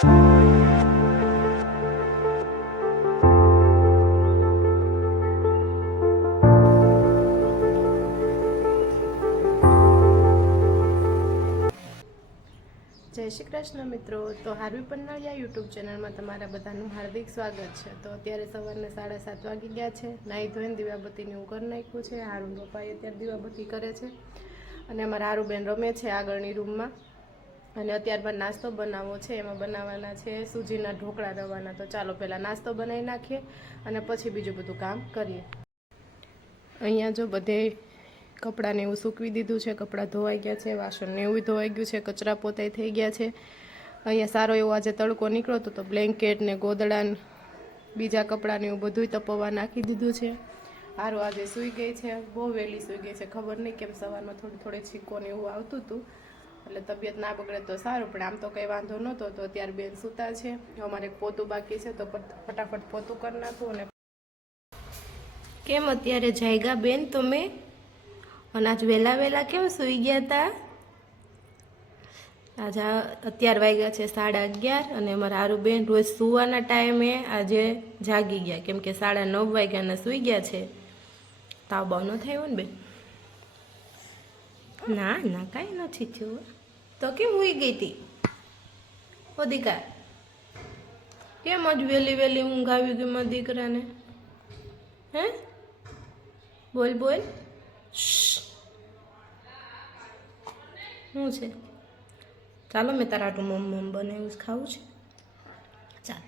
જય શ્રી કૃષ્ણ મિત્રો. તો હાર્વી પન્નાળિયા યુટ્યુબ ચેનલમાં તમારા બધાનું હાર્દિક સ્વાગત છે. તો અત્યારે સવારના સાડા સાત વાગી ગયા છે. નાહી ધોઈને દીવાબત્તીને હું નાખ્યું છે. હારું પપ્પાએ અત્યારે દીવાબત્તી કરે છે. અને અમારા હારુબેન રમે છે આગળની રૂમમાં. અને અત્યારબાદ નાસ્તો બનાવવો છે, એમાં બનાવવાના છે સૂજીના ઢોકળા રવાના. તો ચાલો પહેલાં નાસ્તો બનાવી નાખીએ અને પછી બીજું બધું કામ કરીએ. અહીંયા જો બધે કપડાને એવું સૂકવી દીધું છે, કપડાં ધોવાઈ ગયા છે વાસણને એવું ધોવાઈ ગયું છે, કચરા પોતાઈ થઈ ગયા છે. અહીંયા સારો એવો આજે તડકો નીકળ્યો હતો, તો બ્લેન્કેટ ને ગોદડા બીજા કપડાને એવું બધુંય તપવા નાખી દીધું છે. સારું આજે સૂઈ ગઈ છે, બહુ વહેલી સૂઈ ગઈ છે, ખબર નહીં કેમ સવારમાં થોડી થોડી છીકો ને એવું આવતું હતું. એટલે તબિયત ના બગડે તો સારું પણ આમ તો કંઈ વાંધો નહોતો તો અત્યારે બેન સૂતા છે. અમારે એક પોતું બાકી છે તો ફટાફટ પોતું કરી નાખું અને કેમ અત્યારે જાયગા બેન તમે? અને આજ વહેલા વહેલા કેમ સૂઈ ગયા હતા આજે અત્યાર વાગ્યા છે સાડા અગિયાર અને અમારા આરુબેન રોજ સૂવાના ટાઈમે આજે જાગી ગયા. કેમ કે સાડા નવ વાગ્યાના સૂઈ ગયા છે. તાવ બાવ ન થયો ને બેન? ના ના કાંઈ નથી થયું. તો કેમ હોઈ ગઈ હતી ઓદિકા કેમ જ વહેલી વહેલી ઊંઘ આવી ગઈ મારા દીકરાને હે? બોલ બોલ. શું છે? ચાલો મેં તારા આટું મમ મમ બનાવ્યું ખાવું છે? ચાલ.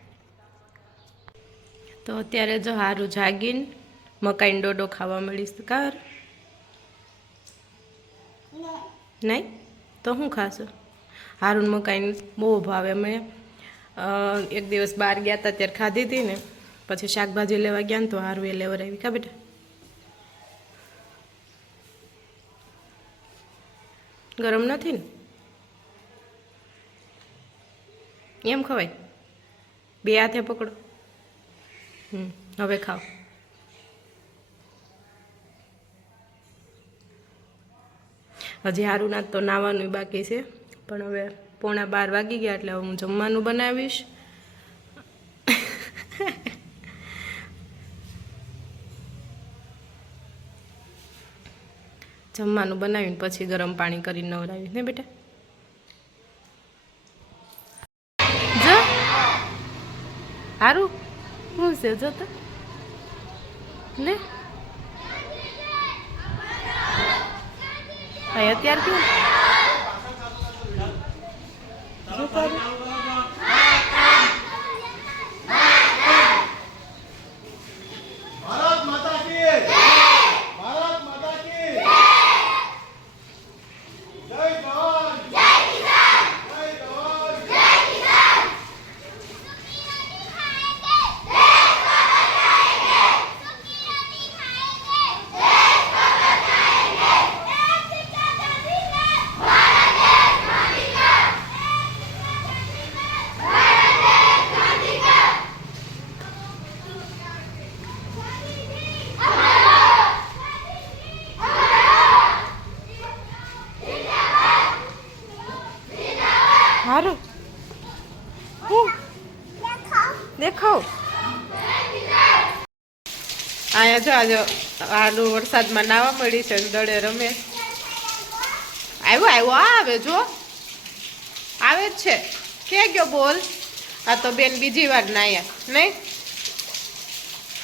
તો અત્યારે જો હારું જાગીને મકાઈનો ડોડો ખાવા મળીશ. કર નહીં? તો હું ખાશો? હારું મકાઈ બહુ ભાવે. અમે એક દિવસ બહાર ગયા હતા ત્યારે ખાધી હતી ને, પછી શાકભાજી લેવા ગયા ને તો હારું એ લેવરાવી કા બેટા? ગરમ નથી ને? એમ ખવાય? બે હાથે પકડો. હમ, હવે ખાઓ. હજી હારું ના તો નાવાનું બાકી છે. પણ હવે પોણા બાર વાગી ગયા એટલે હવે હું જમવાનું બનાવીશ. જમવાનું બનાવીને પછી ગરમ પાણી કરીને નવરાવીશ. ને બેટા? હારું. શું છે, જો તો. લે. હા શું કેવું અહીંયા જો આજે આનું વરસાદમાં નાવા મળી છે દડે રમે. આવ્યો આવ્યો આવે જો. આવે જ છે. કે ગયો બોલ? આ તો બેન બીજી વાર નાયા નહીં?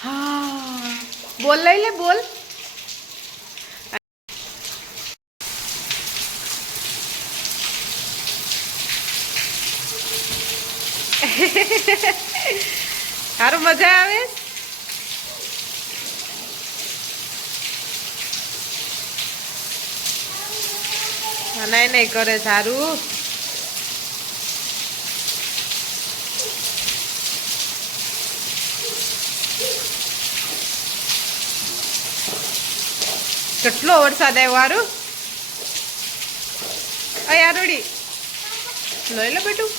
હા. બોલ લઈ લે, બોલ. સારું મજા આવે? નહીં નહીં કરે સારું. કેટલો વરસાદ આવ્યો હારું? અહીંયા આરોડી. લઈ લે બેટું.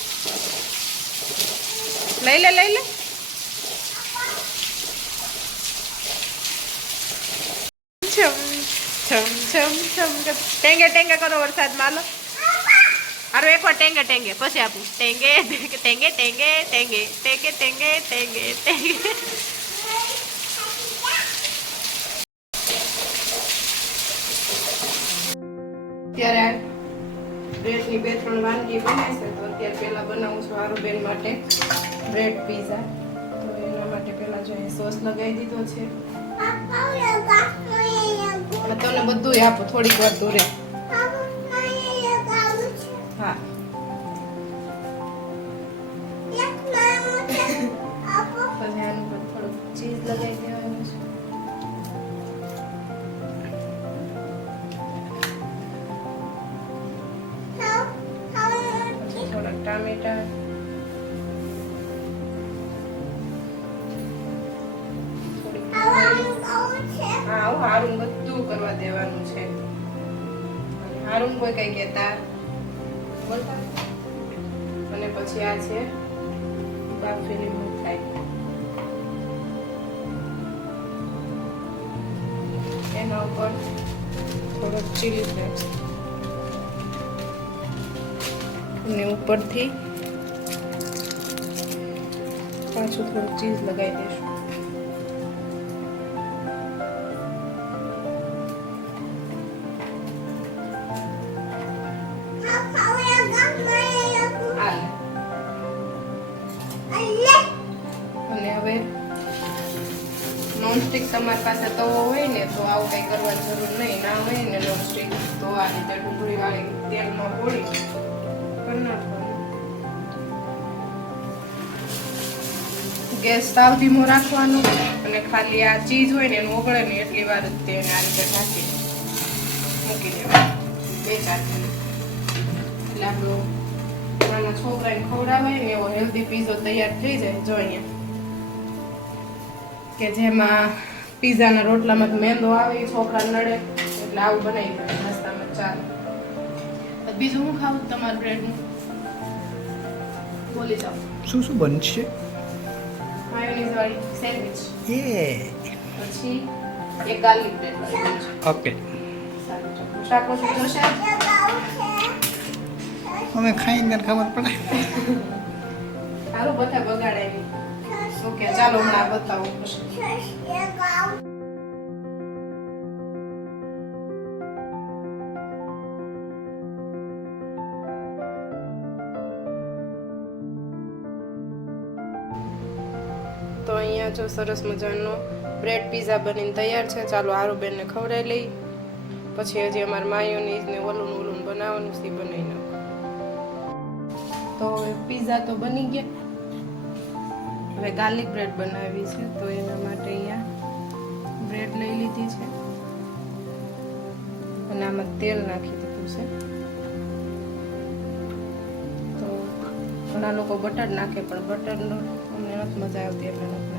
લઈ લે લઈ લે. છમ છમ ટેંગે ટેંગે કરો વરસાદ માલો હારું એકવાર ટેંગે ટેંગે. પછી આપું. ટેંગે ટેંગે ટેંગે ટેંગે ટેંગે ટેંગે ટેંગે ટેંગે અત્યારે બ્રેડની બે, ત્રણ વાનગી બનાવી છે, તો અત્યારે પહેલાં બનાવું છું આરુબેન માટે બ્રેડ પીઝા. તો એના માટે પહેલાં જો સોસ લગાવી દીધો છે. અને તમને બધું આપું, થોડીક વાર દોરે. હા. પછી આનું થોડુંક ચીઝ લગાવી દેવાનું છે. ટામેટા. હા બધું કરવા દેવાનું છે. હારું, કોઈ કઈ કહેતા? બોલતા અને પછી આ છે બાફીની મીઠાઈ એના ઉપર થોડોક ચીલી ફ્લેક્સ અને ઉપરથી પાછું થોડુંક ચીઝ લગાવી દઈશું. નોનસ્ટિક તમારી પાસે તવો હોય ને, તો આવું કંઈ કરવાની જરૂર નહીં. ના હોય ને નોનસ્ટિક, તો આ રીતે ડુંગળી વાળી તેલમાં નાખવાનું. ગેસ સાવ ધીમો રાખવાનો અને ખાલી આ ચીજ હોય ને એનું ઓગળે ને એટલી વાર જ તેને આ રીતે ઢાંકી મૂકી દેવાનું. બે ચાર એટલે આપણો નાના છોકરાને ખવડાવાય ને એવો હેલ્ધી પીઝો તૈયાર થઈ જાય. જો અહીંયા. કે જેમાં પીઝાના રોટલામાં મેંદો આવે એ છોકરા નડે એટલે આવું બનાવી દે નાસ્તામાં ચાલે બીજું હું ખાવું તમારું બ્રેડનું બોલી જાઓ. શું શું બનશે? માયોનીઝ વાળી સેન્ડવિચ યે પછી એક ગાર્લિક બ્રેડ વાળી ઓકે. શાક ઓછું જોશે? અમે ખાઈને ખબર પડે. સારું બધા બગાડાય ઓકે ચાલો હમણાં બતાવું તો અહીંયા જો સરસ મજાનો બ્રેડ પીઝા બનીને તૈયાર છે. ચાલો આરુબેનને ખવડાવી લઈ. પછી હજી અમારે માયોનીઝ ને ઓલું ઓલું બનાવવાનું છે બનાવી નાખો. તો પીઝા તો બની ગયા. હવે ગાર્લિક બ્રેડ બનાવી છે તો એના માટે અહીંયા બ્રેડ લઈ લીધી છે. અને આમાં તેલ નાખી દીધું છે. તો ઘણા લોકો બટર નાખે, પણ બટરનો અમને નથી મજા આવતી એટલે નથી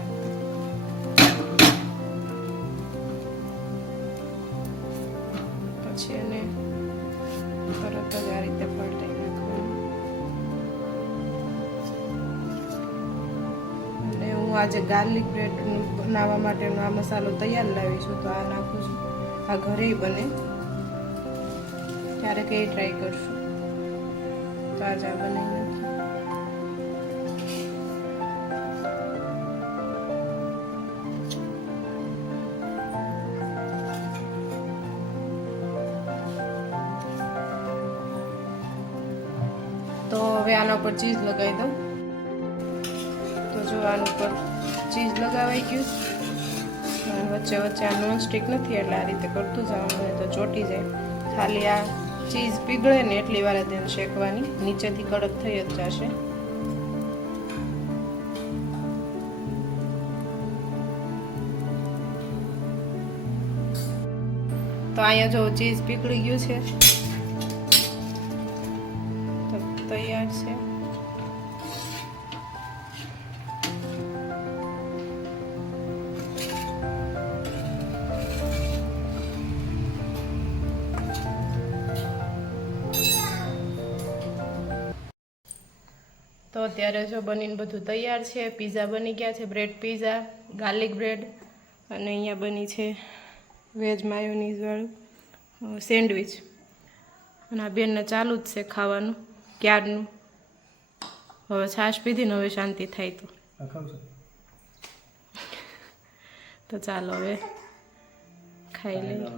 આજે ગાર્લિક બ્રેડ બનાવવા માટેનો આ મસાલો તૈયાર લાવી છું તો આ નાખું છું. આ ઘરે બને. ક્યારેક એ ટ્રાય કરશું. તો આજે આ બનાવી તો હવે આના ઉપર ચીઝ લગાવી દઉં. તો જો આના ઉપર ચીઝ લગાવાઈ ગયું અને વચ્ચે વચ્ચે આ નોનસ્ટિક નથી, એટલે આ રીતે કરતું જવાનું હોય તો ચોટી જાય. ખાલી આ ચીઝ પીગળે ને એટલી વાર તેને શેકવાની. નીચેથી કડક થઈ જ જશે. તો અહીંયા જો ચીઝ પીગળી ગયું છે. તો તૈયાર છે. તો અત્યારે જો બનીને બધું તૈયાર છે પીઝા બની ગયા છે બ્રેડ પીઝા ગાર્લિક બ્રેડ અને અહીંયા બની છે વેજ માયોનીઝવાળું સેન્ડવિચ અને આ બેનને ચાલુ જ છે ખાવાનું ક્યારનું? હવે છાશ પીધીને હવે શાંતિ થાય તો. તો ચાલો હવે ખાઈ લઈએ.